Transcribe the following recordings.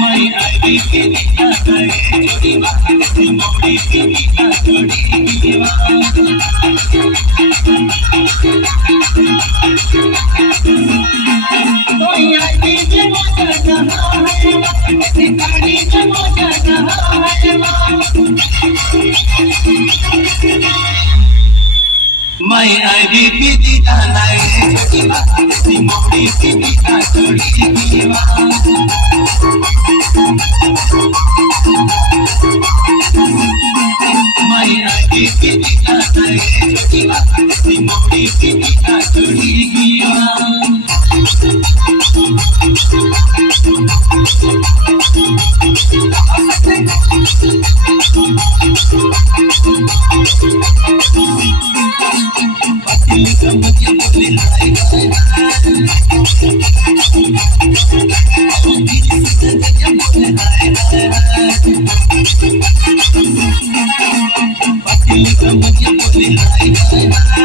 मैं आई के निका गए जोड़ी बात से मोड़ी के निका जोड़ी कोई आई के मजा कहाँ है सितारी के मजा कहाँ है मैं आई के निका गए जोड़ी बात से मोड़ी के निका जोड़ी मैं आगे के निका गए जोड़ी बात से मोड़ी के निका जोड़ी पतिल कमरिया बोले हाय बोले हाय पतिल कमरिया बोले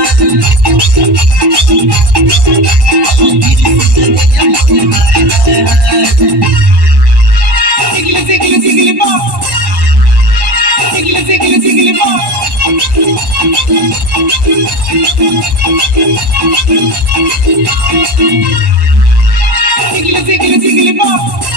Ziggy pop, ziggy pop. Ziggy pop.